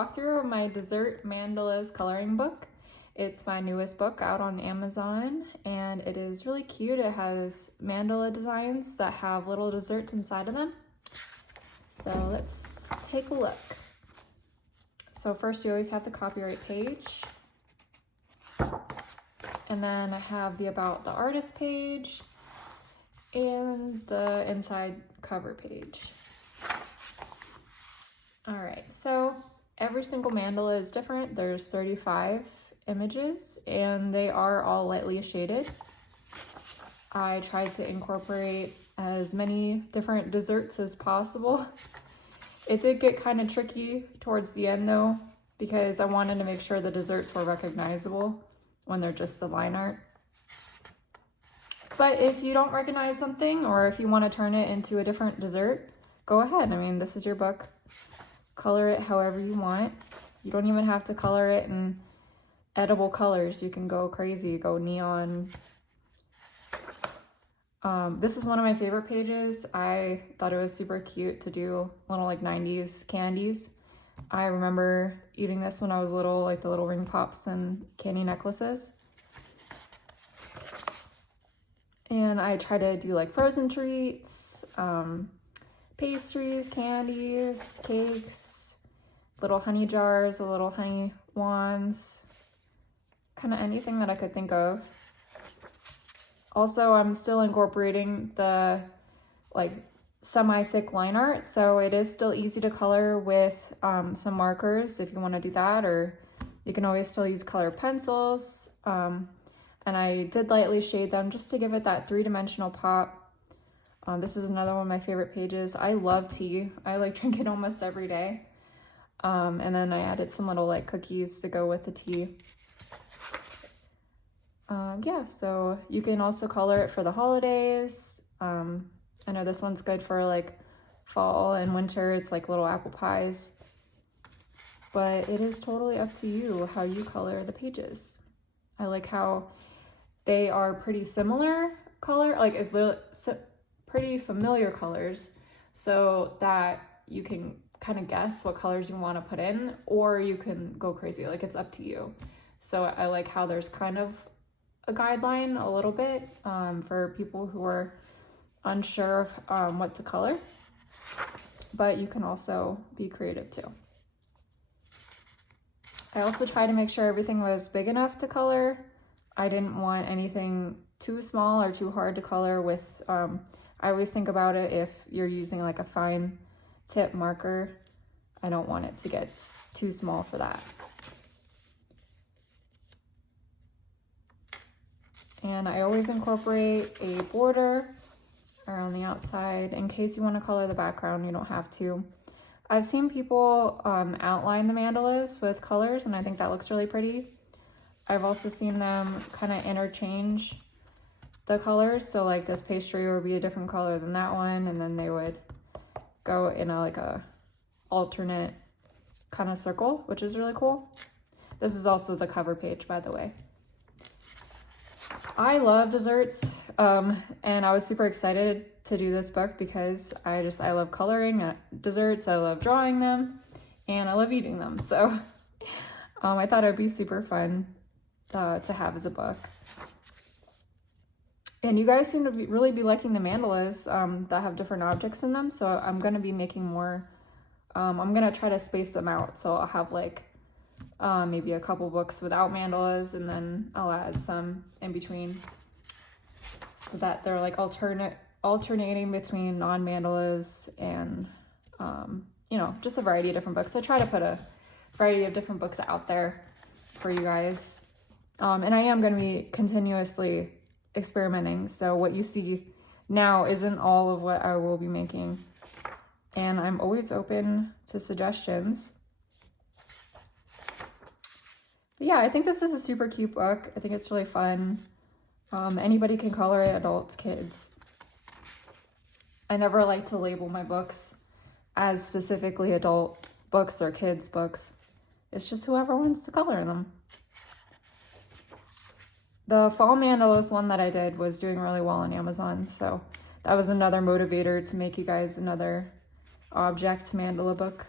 walkthrough of my Dessert Mandalas coloring book. It's my newest book out on Amazon, and it is really cute. It has mandala designs that have little desserts inside of them. So let's take a look. So first you always have the copyright page. And then I have the About the Artist page and the inside cover page. All right, so every single mandala is different. There's 35 images and they are all lightly shaded. I tried to incorporate as many different desserts as possible. It did get kind of tricky towards the end though, because I wanted to make sure the desserts were recognizable when they're just the line art. But if you don't recognize something, or if you want to turn it into a different dessert, go ahead. I mean, this is your book. Color it however you want. You don't even have to color it in edible colors. You can go crazy, go neon. This is one of my favorite pages. I thought it was super cute to do little like 90s candies. I remember eating this when I was little, like the little ring pops and candy necklaces. And I try to do like frozen treats, pastries, candies, cakes, little honey jars, little honey wands, kind of anything that I could think of. Also, I'm still incorporating the like semi-thick line art, so it is still easy to color with some markers if you want to do that, or you can always still use colored pencils. And I did lightly shade them just to give it that three-dimensional pop. This is another one of my favorite pages. I love tea. I like drink it almost every day. And then I added some little like cookies to go with the tea. Yeah, so you can also color it for the holidays. I know this one's good for like fall and winter. It's like little apple pies. But it is totally up to you how you color the pages. I like how they are pretty similar color, like pretty familiar colors, so that you can kind of guess what colors you want to put in, or you can go crazy, like it's up to you. So I like how there's kind of a guideline a little bit for people who are unsure of what to color, but you can also be creative too. I also try to make sure everything was big enough to color. I didn't want anything too small or too hard to color with. I always think about it if you're using like a fine tip marker. I don't want it to get too small for that. And I always incorporate a border around the outside in case you want to color the background. You don't have to. I've seen people outline the mandalas with colors, and I think that looks really pretty. I've also seen them kind of interchange the colors. So like this pastry would be a different color than that one, and then they would go in like a alternate kind of circle, which is really cool. This is also the cover page, by the way. I love desserts, and I was super excited to do this book because I love coloring desserts, I love drawing them, and I love eating them. So I thought it would be super fun to have as a book. And you guys seem to really be liking the mandalas that have different objects in them, so I'm going to be making more. I'm going to try to space them out, so I'll have like maybe a couple books without mandalas, and then I'll add some in between so that they're like alternating between non-mandalas and you know, just a variety of different books. I try to put a variety of different books out there for you guys, and I am going to be continuously experimenting, so what you see now isn't all of what I will be making, and I'm always open to suggestions. But yeah, I think this is a super cute book. I think it's really fun. Anybody can color it, adults, kids. I never like to label my books as specifically adult books or kids books. It's just whoever wants to color them. The fall mandalas one that I did was doing really well on Amazon, so that was another motivator to make you guys another object mandala book.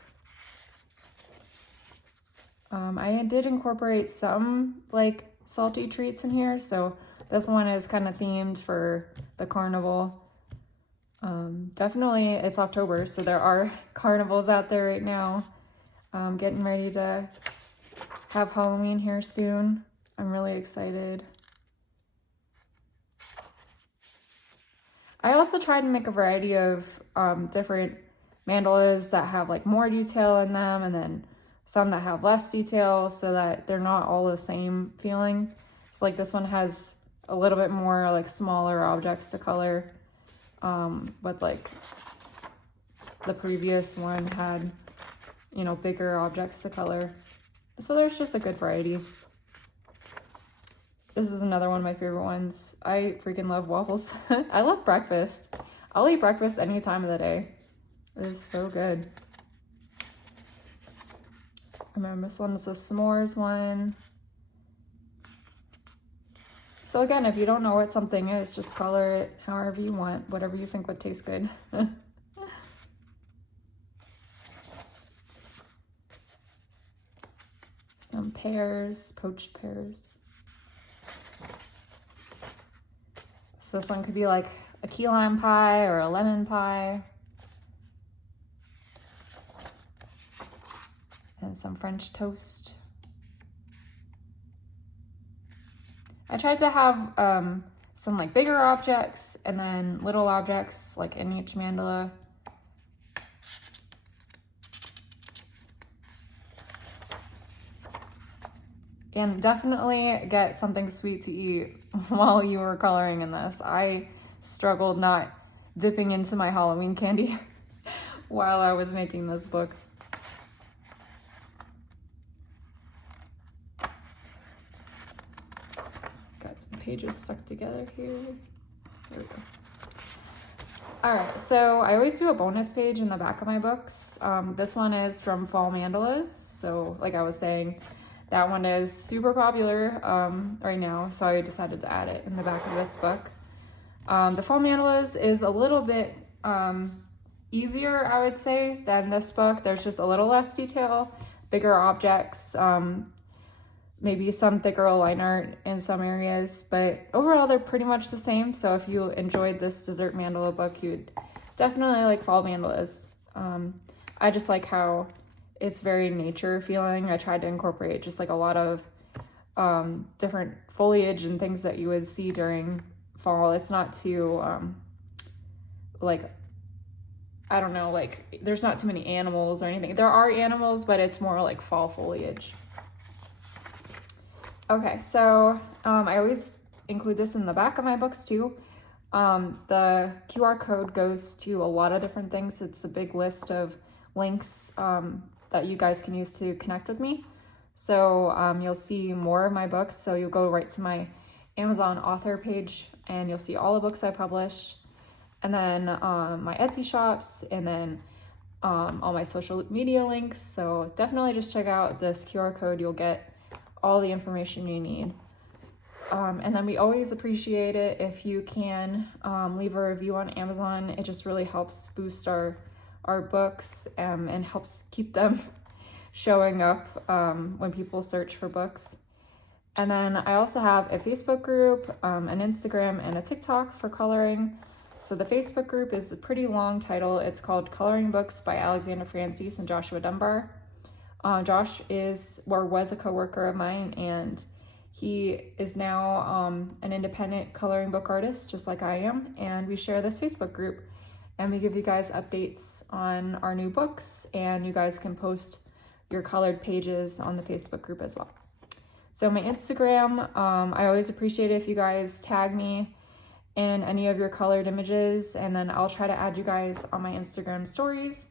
I did incorporate some like salty treats in here, so this one is kind of themed for the carnival. Definitely it's October, so there are carnivals out there right now. Getting ready to have Halloween here soon. I'm really excited. I also tried to make a variety of different mandalas that have like more detail in them, and then some that have less detail, so that they're not all the same feeling. So like this one has a little bit more like smaller objects to color, but like the previous one had, you know, bigger objects to color. So there's just a good variety. This is another one of my favorite ones. I freaking love waffles. I love breakfast. I'll eat breakfast any time of the day. It is so good. And then this one's a s'mores one. So again, if you don't know what something is, just color it however you want, whatever you think would taste good. Some pears, poached pears. So this one could be like a key lime pie or a lemon pie. And some French toast. I tried to have some like bigger objects and then little objects like in each mandala. And definitely get something sweet to eat while you were coloring in this. I struggled not dipping into my Halloween candy while I was making this book. Got some pages stuck together here. There we go. All right, so I always do a bonus page in the back of my books. This one is from Fall Mandalas. So like I was saying, that one is super popular right now, so I decided to add it in the back of this book. The Fall Mandalas is a little bit easier, I would say, than this book. There's just a little less detail, bigger objects, maybe some thicker line art in some areas, but overall they're pretty much the same. So if you enjoyed this dessert mandala book, you'd definitely like Fall Mandalas. I just like how it's very nature feeling. I tried to incorporate just like a lot of different foliage and things that you would see during fall. It's not too like, I don't know, like there's not too many animals or anything. There are animals, but it's more like fall foliage. Okay, so I always include this in the back of my books too. The QR code goes to a lot of different things. It's a big list of links that you guys can use to connect with me. So you'll see more of my books. So you'll go right to my Amazon author page and you'll see all the books I published. And then my Etsy shops, and then all my social media links. So definitely just check out this QR code. You'll get all the information you need. And then we always appreciate it if you can leave a review on Amazon. It just really helps boost our books and helps keep them showing up when people search for books. And then I also have a Facebook group, an Instagram, and a TikTok for coloring. So the Facebook group is a pretty long title. It's called Coloring Books by Alexandra Franzese and Joshua Dunbar. Josh was a coworker of mine, and he is now an independent coloring book artist, just like I am. And we share this Facebook group, and we give you guys updates on our new books, and you guys can post your colored pages on the Facebook group as well. So my Instagram, I always appreciate it if you guys tag me in any of your colored images, and then I'll try to add you guys on my Instagram stories.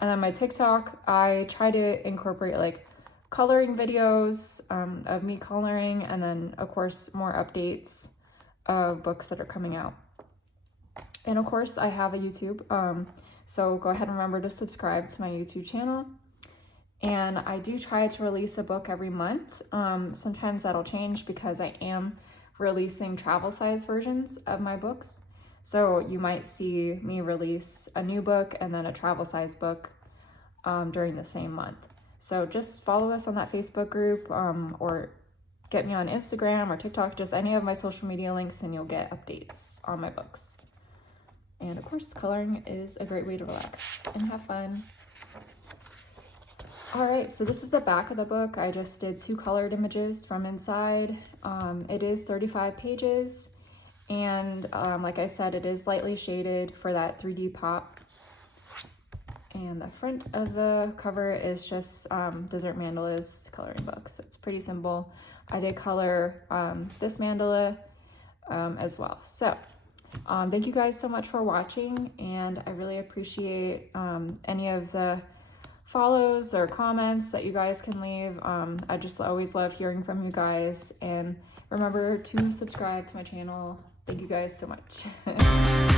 And then my TikTok, I try to incorporate like coloring videos of me coloring, and then of course more updates of books that are coming out. And of course I have a YouTube, so go ahead and remember to subscribe to my YouTube channel. And I do try to release a book every month. Sometimes that'll change because I am releasing travel size versions of my books. So you might see me release a new book and then a travel size book during the same month. So just follow us on that Facebook group, or get me on Instagram or TikTok, just any of my social media links, and you'll get updates on my books. And of course, coloring is a great way to relax and have fun. All right, so this is the back of the book. I just did 2 colored images from inside. It is 35 pages, and like I said, it is lightly shaded for that 3D pop. And the front of the cover is just Desert Mandalas coloring book, so it's pretty simple. I did color this mandala as well. So thank you guys so much for watching, and I really appreciate any of the follows or comments that you guys can leave. I just always love hearing from you guys, and remember to subscribe to my channel. Thank you guys so much.